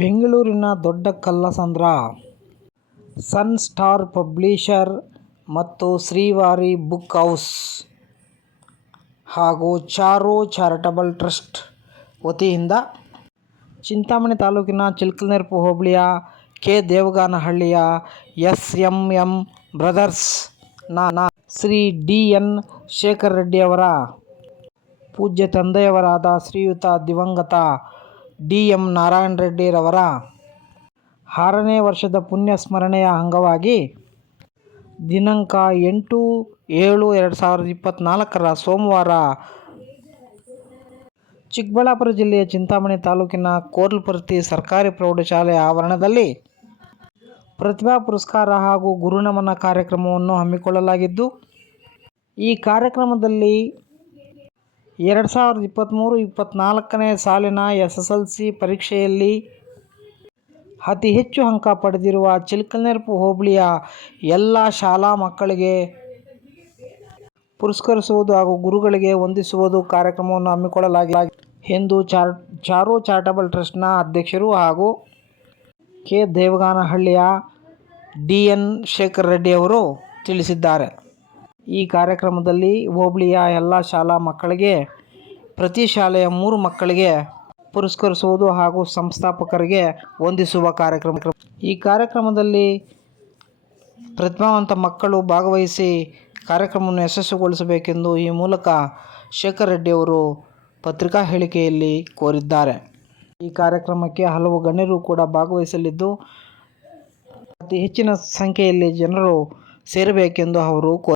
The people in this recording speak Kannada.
ಬೆಂಗಳೂರಿನ ದೊಡ್ಡ ಕಲ್ಲಸಂದ್ರ ಸನ್ ಸ್ಟಾರ್ ಪಬ್ಲಿಷರ್ ಮತ್ತು ಶ್ರೀವಾರಿ ಬುಕ್ ಹೌಸ್ ಹಾಗೂ ಚಾರೋ ಚಾರಿಟಬಲ್ ಟ್ರಸ್ಟ್ ವತಿಯಿಂದ ಚಿಂತಾಮಣಿ ತಾಲೂಕಿನ ಚಿಲಕಲುರಪಿ ಹೋಬಳಿಯ ಕೆ. ದೇವಗಾನಹಳ್ಳಿಯ ಎಸ್. ಎಂ. ಎಂ. ಬ್ರದರ್ಸ್ನ ಶ್ರೀ ಡಿ. ಎನ್. ಶೇಖರ್ ರೆಡ್ಡಿಯವರ ಪೂಜ್ಯ ತಂದೆಯವರಾದ ಶ್ರೀಯುತ ದಿವಂಗತ ಡಿ. ಎಂ. ನಾರಾಯಣರೆಡ್ಡಿಯವರ ಆರನೇ ವರ್ಷದ ಪುಣ್ಯ ಸ್ಮರಣೆಯ ಅಂಗವಾಗಿ ದಿನಾಂಕ ಎಂಟು ಏಳು ಎರಡು ಸಾವಿರದ ಇಪ್ಪತ್ತ್ನಾಲ್ಕರ ಸೋಮವಾರ ಚಿಕ್ಕಬಳ್ಳಾಪುರ ಜಿಲ್ಲೆಯ ಚಿಂತಾಮಣಿ ತಾಲೂಕಿನ ಕೋರ್ಲ್ಪರ್ತಿ ಸರ್ಕಾರಿ ಪ್ರೌಢಶಾಲೆ ಆವರಣದಲ್ಲಿ ಪ್ರತಿಭಾ ಪುರಸ್ಕಾರ ಹಾಗೂ ಗುರುನಮನ ಕಾರ್ಯಕ್ರಮವನ್ನು ಹಮ್ಮಿಕೊಳ್ಳಲಾಗಿದ್ದು, ಈ ಕಾರ್ಯಕ್ರಮದಲ್ಲಿ ಎರಡು ಸಾವಿರದ ಇಪ್ಪತ್ತ್ಮೂರು -ಇಪ್ಪತ್ತ್ನಾಲ್ಕನೇ ಸಾಲಿನ ಎಸ್ ಎಸ್ ಎಲ್ ಸಿ ಪರೀಕ್ಷೆಯಲ್ಲಿ ಅತಿ ಹೆಚ್ಚು ಅಂಕ ಪಡೆದಿರುವ ಚಿಲ್ಕನೆರ್ಪು ಹೋಬಳಿಯ ಎಲ್ಲ ಶಾಲಾ ಮಕ್ಕಳಿಗೆ ಪುರಸ್ಕರಿಸುವುದು ಹಾಗೂ ಗುರುಗಳಿಗೆ ವಂದಿಸುವುದು ಕಾರ್ಯಕ್ರಮವನ್ನು ಹಮ್ಮಿಕೊಳ್ಳಲಾಗಿದೆ ಎಂದು ಚಾರು ಚಾರಿಟಬಲ್ ಟ್ರಸ್ಟ್ನ ಅಧ್ಯಕ್ಷರು ಹಾಗೂ ಕೆ. ದೇವಗಾನಹಳ್ಳಿಯ ಡಿ. ಎನ್. ಶೇಖರ್ ರೆಡ್ಡಿ ಅವರು ತಿಳಿಸಿದ್ದಾರೆ. ಈ ಕಾರ್ಯಕ್ರಮದಲ್ಲಿ ಹೋಬಳಿಯ ಎಲ್ಲ ಶಾಲಾ ಮಕ್ಕಳಿಗೆ ಪ್ರತಿ ಶಾಲೆಯ ಮೂರು ಮಕ್ಕಳಿಗೆ ಪುರಸ್ಕರಿಸುವುದು ಹಾಗೂ ಸಂಸ್ಥಾಪಕರಿಗೆ ವಂದಿಸುವ ಕಾರ್ಯಕ್ರಮ. ಈ ಕಾರ್ಯಕ್ರಮದಲ್ಲಿ ಪ್ರತಿಭಾವಂತ ಮಕ್ಕಳು ಭಾಗವಹಿಸಿ ಕಾರ್ಯಕ್ರಮವನ್ನು ಯಶಸ್ಸುಗೊಳಿಸಬೇಕೆಂದು ಈ ಮೂಲಕ ಶೇಖರ್ ರೆಡ್ಡಿಯವರು ಪತ್ರಿಕಾ ಹೇಳಿಕೆಯಲ್ಲಿ ಕೋರಿದ್ದಾರೆ. ಈ ಕಾರ್ಯಕ್ರಮಕ್ಕೆ ಹಲವು ಗಣ್ಯರು ಕೂಡ ಭಾಗವಹಿಸಲಿದ್ದು, ಅತಿ ಹೆಚ್ಚಿನ ಸಂಖ್ಯೆಯಲ್ಲಿ ಜನರು ಸೇರಬೇಕೆಂದು ಅವರು ಕೋರಿದ್ದಾರೆ.